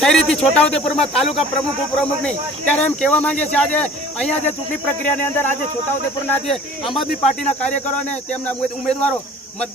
શહેરીથી છોટાઉદેપુરમાં તાલુકા પ્રમુખ ઉપપ્રમુખની ત્યારે એમ કહેવા માંગીએ છીએ આજે અહીંયા જે ચૂંટણી પ્રક્રિયાની અંદર આજે છોટાઉદેપુરના જે આમ આદમી પાર્ટીના કાર્યકરો અને તેમના ઉમેદવારો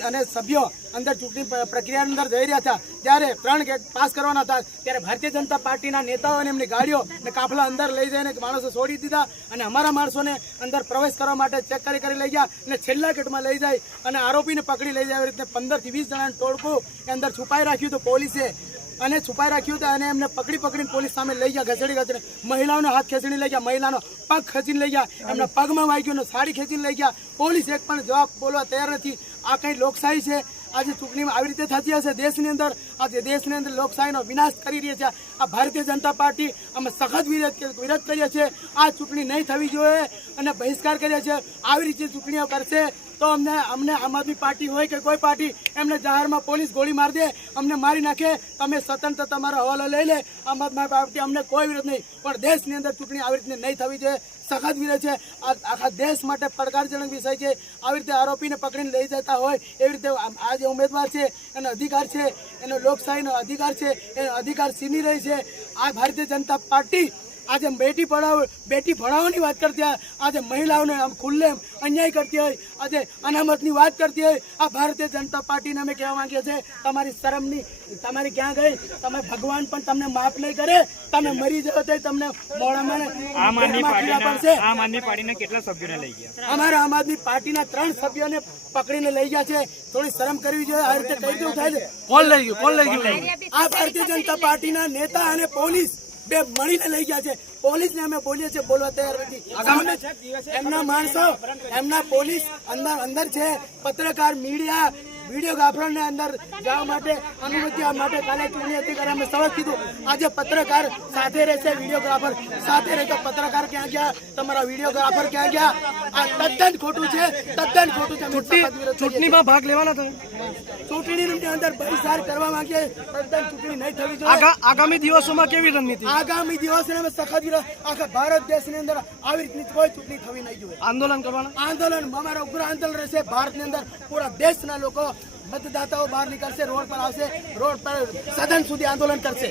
અને સભ્યો અંદર ચૂંટણી પ્રક્રિયાની અંદર જઈ રહ્યા હતા ત્યારે 3 ગેટ પાસ કરવાના હતા ત્યારે ભારતીય જનતા પાર્ટીના નેતાઓ અને એમની ગાડીઓ અને કાફલા અંદર લઈ જઈને માણસો છોડી દીધા અને અમારા માણસોને અંદર પ્રવેશ કરવા માટે ચેક કરી લઈ ગયા અને છેલ્લા ગેટમાં લઈ જાય અને આરોપીને પકડી લઈ જાય. એવી રીતે 15 થી 20 જણાનું ટોળકું અંદર છુપાઈ રાખ્યું હતું પોલીસે અને છુપાઈ રાખ્યું હતું અને એમને પકડીને પોલીસ સામે લઈ ગયા. ઘસડી મહિલાઓનો હાથ ખેંચીને લઈ ગયા, મહિલાનો પગ ખેંચીને લઈ ગયા, એમના પગમાં વાગ્યું, સાડી ખેંચીને લઈ ગયા. પોલીસ એક પણ જવાબ બોલવા તૈયાર નથી. આ કઈ લોકશાહી છે? આજે ચૂંટણીમાં આવી રીતે થતી હશે દેશની અંદર? આજે દેશની અંદર લોકશાહીનો વિનાશ કરી રહી છે આ ભારતીય જનતા પાર્ટી. અમે સખત વિરોધ કરીએ છીએ. આ ચૂંટણી નહીં થવી જોઈએ અને બહિષ્કાર કરીએ છીએ. આવી રીતે ચૂંટણીઓ કરશે તો અમને આમ આદમી પાર્ટી હોય કે કોઈ પાર્ટી એમને જાહેરમાં પોલીસ ગોળી મારી દે, અમને મારી નાખે, તમે સ્વતંત્ર તમારો હવાલો લઈ લે. આમ આદમી પાર્ટી અમને કોઈ વિરોધ નહીં, પણ દેશની અંદર ચૂંટણી આવી રીતે નહીં થવી જોઈએ. સખત વિરોધ છે. આખા દેશ માટે પડકારજનક વિષય છે. આવી રીતે આરોપીને પકડીને લઈ જતા હોય એવી રીતે આ જે ઉમેદવાર છે એનો અધિકાર છે, એનો લોકશાહીનો અધિકાર છે, એનો અધિકાર છીની રહી છે આ ભારતીય જનતા પાર્ટી. આજે બેટી ભણાવોની વાત કરતી હોય, આજે મહિલાઓને ખુલ્લે અન્યાય કરતી હોય, આજે અનામતની વાત કરતી હોય, આ ભારતીય જનતા પાર્ટીને અમે કહેવા માંગીએ છીએ તમારી શરમની તમારી ક્યાં ગઈ? તમે ભગવાન પણ તમને માફ નહીં કરે. તમે મરી જાઓ તો તમને મોડામાં આમ આદમી પાર્ટીના કેટલા સભ્યોને લઈ ગયા? અમારા આમ આદમી પાર્ટીના 3 સભ્યોને પકડીને લઈ ગયા છે. થોડી શરમ કરવી જોઈએ. આ રીતે કહી દઉં થાય છે. કોણ લઈ ગયું? આ ભારતીય જનતા પાર્ટીના નેતા અને પોલીસ બે મળીને લઈ ગયા છે. પોલીસને અમે બોલીએ છીએ, બોલવા તૈયાર નથી. એમના માણસો, એમના પોલીસ અંદર છે. પત્રકાર, મીડિયા, વિડીયોગ્રાફરને અંદર જવા માટે અનુમતિ માટે કાલે ચૂંટણી અધિકારી અમે સવાલ કીધું. આજે પત્રકાર સાથે રહેશે, વિડીયોગ્રાફર સાથે રહેતો. પત્રકાર ક્યાં ગયા? તમારા વિડીયોગ્રાફર ક્યાં ગયા? આ તદ્દન ખોટું છે, તદ્દન ખોટું છે. ચૂંટણીમાં ભાગ લેવાના તમે? ચૂંટણીની અંદર બહિષ્કાર કરવા માંગીએ. તદ્દન ચૂંટણી નહીં થવી જોઈએ. આગામી દિવસોમાં કેવી રણનીતિ? આગામી દિવસોને અમે સખત વિરોધ. આખા ભારત દેશની અંદર આવી રીતની કોઈ ચૂંટણી થવી નહીં જોઈએ. આંદોલન કરવાના? આંદોલન અમારા ઉગ્ર આંદોલન રહેશે. ભારતની અંદર પૂરા દેશના લોકો મતદાતાઓ બહાર નીકળશે, રોડ પર આવશે, રોડ પર સદન સુધી આંદોલન કરશે.